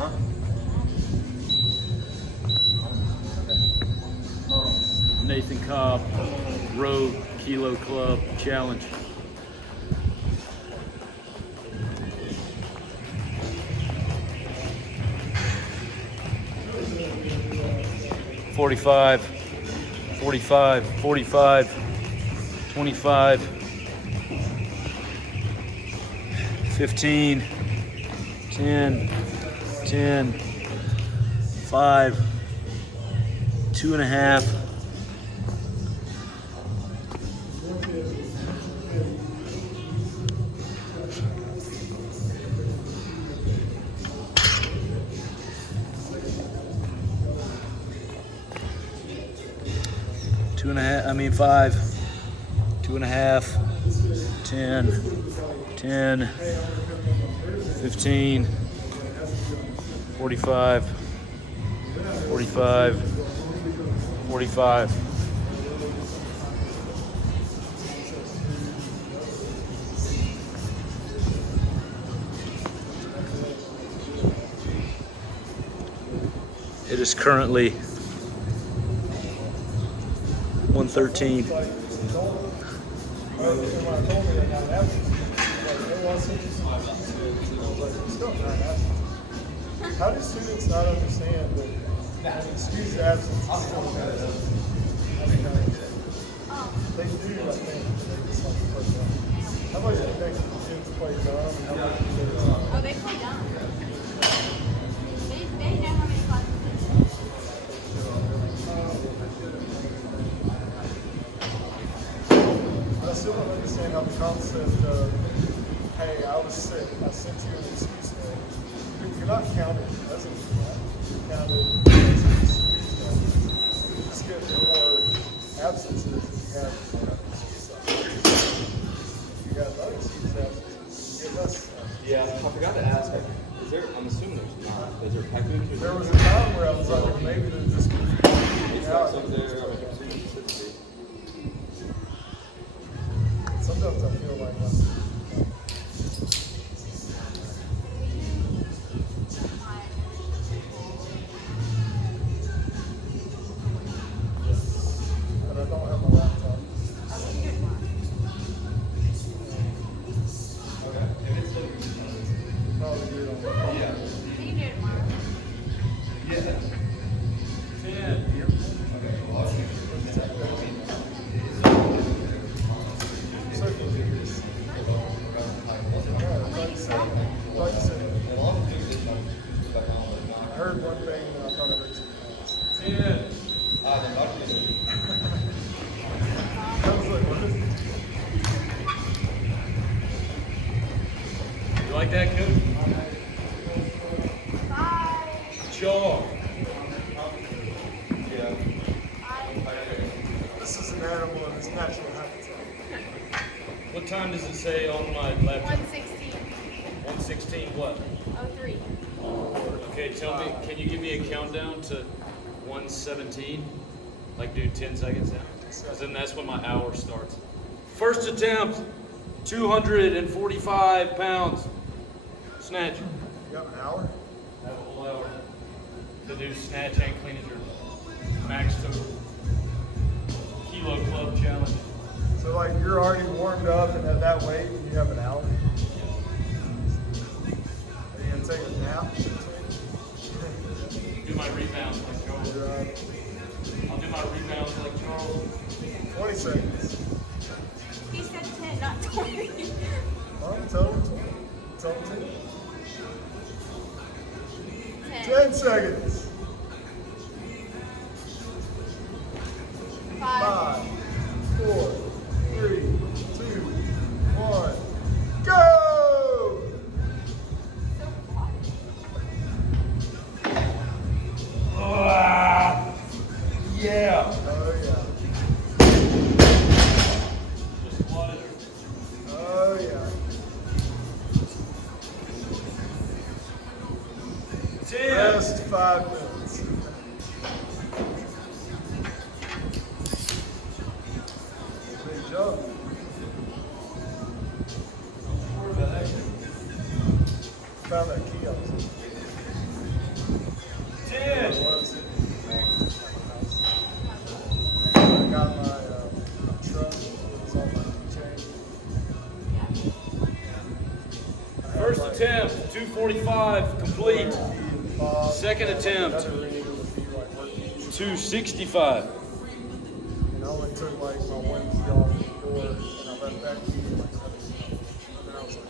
Huh? Nathan Cobb, Road Kilo Club Challenge. $45, $45, $45, $25, $15, $10, $10, $5, $2.50. $5, $2.50, 10, 10, 15, 45, 45, 45. It is currently 113. How do students not understand that an excused absence is still bad? They do, I think. They just like to play dumb. How much do you think the kids play dumb? And how much do they Oh, they play dumb. They know how many classes they do. I still don't understand how the concept of, hey, I was sick, I sent you an excuse day. You're not counted as an that. You're counted as an excuse day. You just get more absences if you have more excuse absences. If you have no excuse absences, you get less absences. Yeah, I forgot to ask. Is there? I'm assuming there's not. Is there technically? There was a time where I was like, maybe they're just It's out. like something there. I'm assuming it should be. Sometimes I feel like I'm but I don't have my laptop. Okay. If it's still. Probably do it on my Yeah. You can do it tomorrow. Yeah. 10. Okay. Well, I'll see. I heard one thing and I thought I heard something else. 10. I was like, what is it? You like that, Coach? Bye. Jaw. Yeah. This is an animal in its natural habitat. What time does it say on my laptop? 116. 116 what? 03. Okay, tell me, can you give me a countdown to 117? Like do 10 seconds now? Because then that's when my hour starts. First attempt, 245 pounds. Snatch. You got an hour? I have a whole hour to do snatch and clean and jerk. Max total. Kilo Club Challenge. So like you're already warmed up and at that weight and you have an hour? Are you gonna take a nap? Do my rebounds like Charles. I'll do my rebounds like Charles. 20 seconds. He said 10, not 20. Well, tell them 20. Tell them 10. 10. 10 seconds. 5. 5, 4, 3, 2, 1, go! Yeah. Oh yeah. Just squatted her. Oh yeah. 10. Rest 5 minutes. Big jump. Found that key I was in. 10. I got my truck. It's on my chain. I have First like attempt, 245, complete. Second attempt, Another ring would be like working. 265. And I only took like my one key off the door, and I left that key in my car. And then I was like,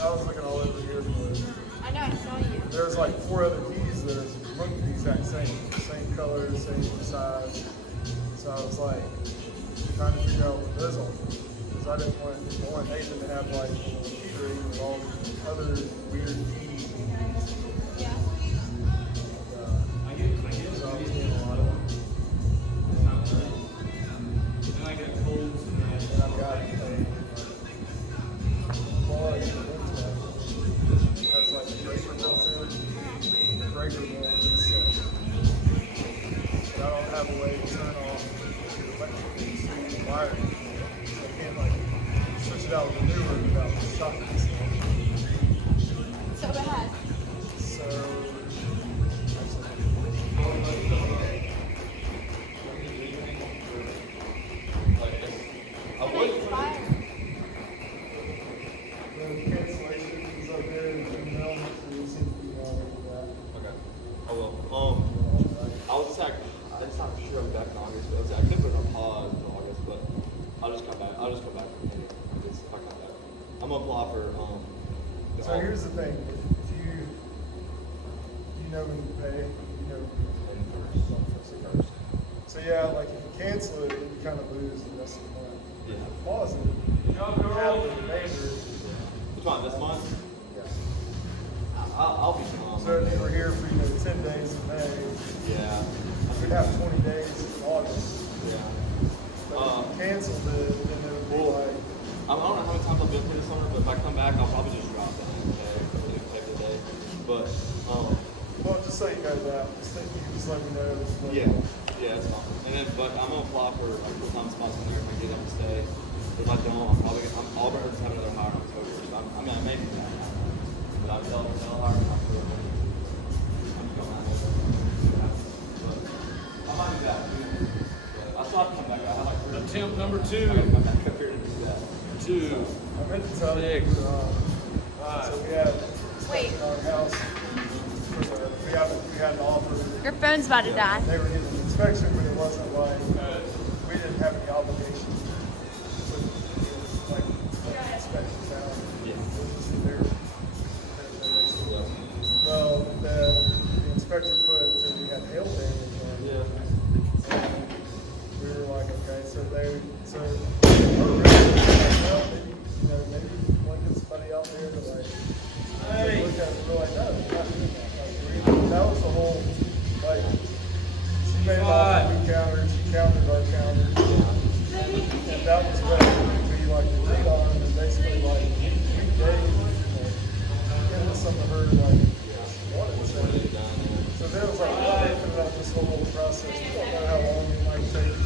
I was looking all over here for it. I know, I saw you. There was like 4 other keys that looked the exact same color, same size. So I was like trying to figure out what those are. Because I didn't want Nathan to have like a little key ring with all these other weird keys. Yeah. I get So I was getting a lot of them. And I get colds. And I've got a plug that's like a breaker built in. The breaker won't reset. But I don't have a way to turn off the electric wiring. So I can't like switch it out with a new one without shocking myself. So bad. So I Can I would. expire? the cancellation is up there in the email, so you seem to be all over that. Okay. I will. I was just like, I'm just not sure I'm back in August, but I could put it on pause in August, but I'll just come back. I'll just come back for maybe if I come back. I'm gonna apply for the So here's the thing, if you know when you pay, you know first. So yeah, like if you cancel it, you kind of lose the rest of the month. Yeah. If you pause it, you have the remainder. Which one? This month? Yeah. I'll be calm. So if you were here for 10 days in May, Yeah. we'd have 20 days in August. Yeah. But if you canceled it, then it would be like, I don't know how many times I've been here this summer, but if I come back, I'll probably just drop that pay for the day. But well, just so you know that, just let me know. yeah, it's fine. And then, but I'm gonna apply for like full-time spots in there if I get them to stay. If I don't, I'm Auburn has have another hire in October, so I mean, I may be back. But I'll tell hire in October. I'm going out there. But I might do that. Yeah, I still have to come back. I have like Attempt number I 2, gotta come back up here to do that. 2. I meant to tell you, 6. so we had Wait. our house, we had an offer. Your phone's about to die. They were getting an inspection, but it wasn't like, we didn't have any obligation to put, like, inspections out. Yeah. It was just their basically. Well, the inspector put that we had hail damage on it. Yeah. And we were like, okay, so well, maybe, maybe like get somebody out there to like, take a look at it. We're like, no, we're not doing that. Like, that was the whole, like, she made all the new counters, she counted our counters. And that was what we like agreed on, and basically like, weekdays, it was something her like, wanted. So then it was like, we're opening up this whole process. We don't know how long it might take.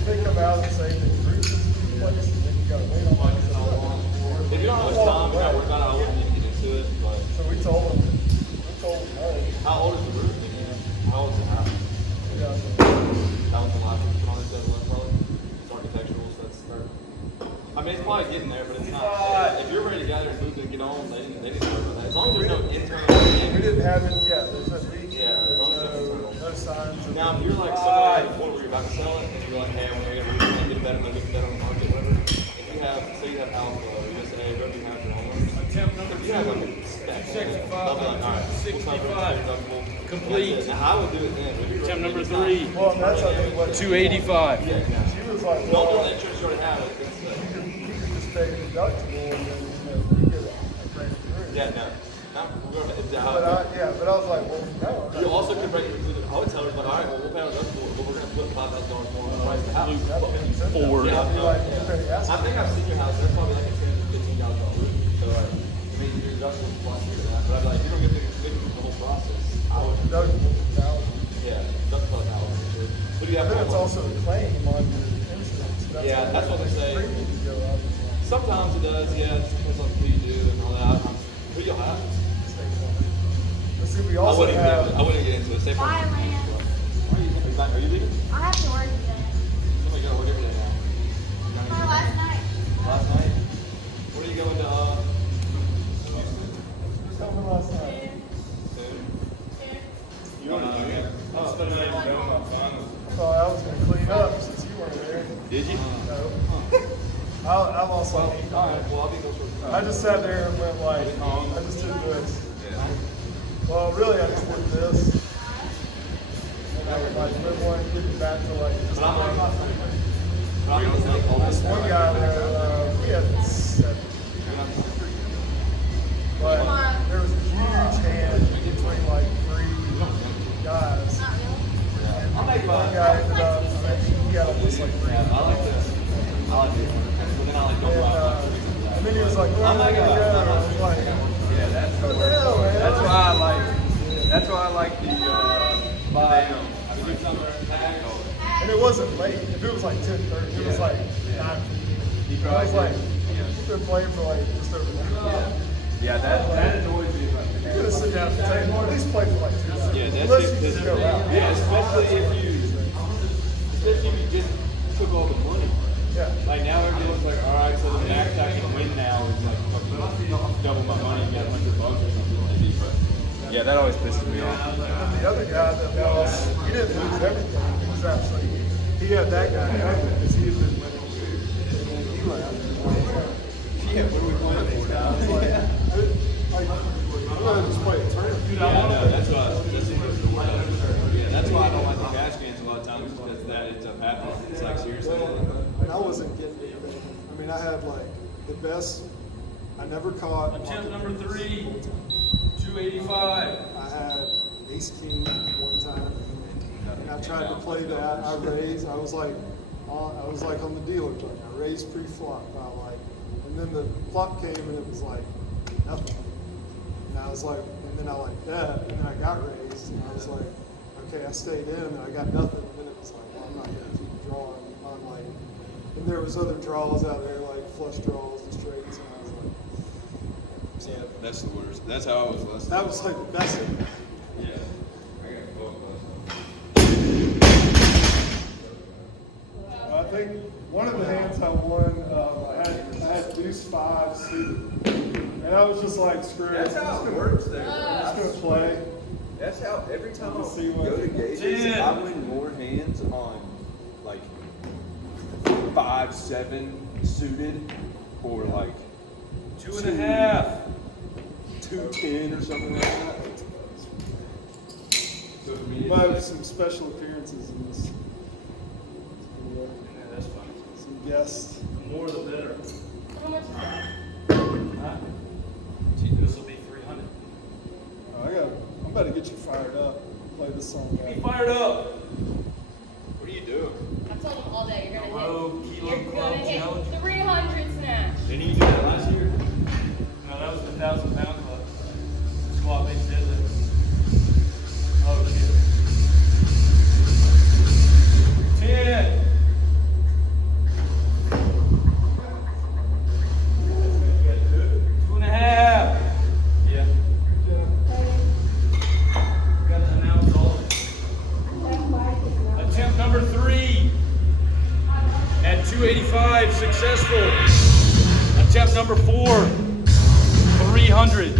If they come out and say they agree with this place, and then you gotta wait on it. If you don't know it's time, you're not worried about it, I wouldn't need to get into it, but So we told them no. how old is the roof? How old is the house? Yeah. That was the last one on this one, probably. It's architectural, so that's third. I mean, it's probably getting there, but it's not. If you're ready to gather and move and get on, they need to work on that. As long as there's no internal We damage. didn't have it, yeah, there's no leak, Yeah, as there's long as it's internal. no signs of. Now, if you're like somewhere at the point where you're about to sell it, and you're like, hey, I'm gonna get a better, I'm gonna get better on the market, whatever. If you have, say you have outflow, you just say, hey, whatever you have for homeowners. Attempt number If you have like 2, a spec, 265, I'll be like, all right, we'll sign for 65. deductible. Complete. That's it. Now, I would do it then. If you're Attempt ready, number it's not- 3, Well, and that's I think what. 285. Yeah, yeah. She was like, Don't do well, that insurance you already have. Like, it's, you could just pay deductible and then, we get a break through. yeah, no. No, we're going to, But I was like, well, no. you also could break it included. I would tell her, like, all right, well, we'll pay our deductible, but we're going to put $5,000 more on the price of the house. Forward. Yeah, I'd be no, like, yeah. you better ask I think I've seen your house. That's probably like a $10,000 to $15,000 roof. So, like, I mean, your deductible is plus bigger than that. But I'd be like, you don't get to make the whole process. I would, Deductible, yeah, deductible $1,000 for sure. But do you have then it's homeowners? also a claim on your insurance. Yeah, that's what they say. Premiums go up. Sometimes it does, yeah. It just depends on who you do and all that. Who y'all have? Let's see, we I also wouldn't have. get into it. State Farm. Bye, Lance. Are you leaving? I have to work today. Oh my God, what day now? My last night. Last night? What are you going to, Tell me last night. soon? You weren't there. Oh, I thought I was going to clean up since you weren't there. did you? No. I lost like 8 Alright, well, I'll be closer. I just sat there and went like, I just did this. Yeah. Well, really, I just did this. And I would like live one, getting back to like. But I'm like, This one guy there, we had 7. But there was a huge hand between like 3 guys. Not really. I'll make One fun. guy ended up, he got almost like 3. Yeah, I like this. I like this. But then I like don't rock. And then he was like, where am I gonna go? And I was like, Yeah, that's what the hell, man? That's why I like. That's why I like the. And it wasn't late. If it was like 10:30, it was like 9:15. I was like, we've been playing for like just over an hour. Yeah, that annoys me about You could have sit down at the table, at least play for like 2 hours. Yeah, that's Unless it, you just go out. yeah, especially if you just took all the money. Yeah. Like now everyone's like, all right, so the max I can win now is like double my money and get $100 or something like that. But Yeah, that always pisses me off. And the other guy that lost, he didn't lose everything. He was actually, he had that guy covered because he had been winning. He left. yeah, what are we playing for now? I was like, I'm gonna just play a tournament. Yeah, I know. That's why. Yeah, that's why I don't like the cash games a lot of times because that ends up happening. It's like seriously. And I wasn't getting anything. I mean, I had like the best. I never caught. Attempt number 3, 285. I had ace king one time, and I tried to play that. I raised. I was like on the dealer button. I raised pre-flop. And then the flop came and it was like nothing. And I was like, and then I like that, and then I got raised, and I was like, okay, I stayed in, and I got nothing. And then it was like, well, I'm not gonna keep drawing on like. And there was other draws out there like flush draws and straights, and I was like, Yeah, that's the worst. That's how I was last that was like the best thing. Yeah. I think one of the hands I won, I had deuce 5 suited, and I was just like, screw it. That's how it works there. I'm just gonna play. That's how every time I See what- go to gauges, Damn. I win more hands on like 5, 7 suited, or like 2.5. 2-10 or something like that. Might have some special appearances in this. Yeah, that's fine. Some guests. The more the better. How much is that? Huh? This will be 300. I'm about to get you fired up. Play this song. Be fired up. What are you doing? I've told him all day you're gonna Low hit. kilo You're club gonna hit challenge. 300 snatch. Didn't you do that last year? No, that was the 1,000-pound club. Squat, bench, deadlift. Oh shit. 10. Two and a half. Yeah. Gotta announce all of it. Attempt number 3 at 285, successful. Attempt number 4, 300.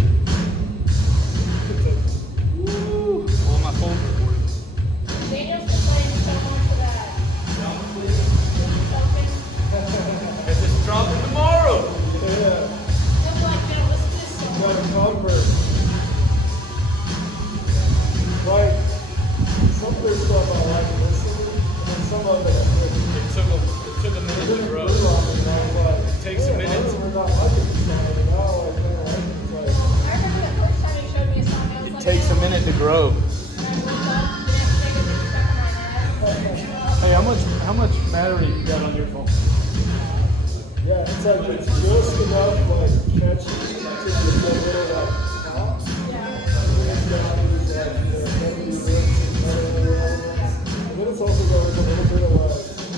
Woo! All my phone recording. Daniel's been playing so much of that. Get this dropping tomorrow. Yeah. Just like that, listen to this song. Got a comfort. Like, some of this stuff I like listening, and some of it I couldn't. It took a minute to grow. Blew on me, and I was like, It takes a "Man, minute. I remember not liking this song, and now I like it. Like, I remember the first time you showed me a song, I was It like, takes a minute to grow. And I woke up the next day with it stuck in my head. Hey, how much battery you got on your phone? yeah, it's like it's just enough like catch to get a little like pop. And then it's got these like 70 hits and then it's also got like a little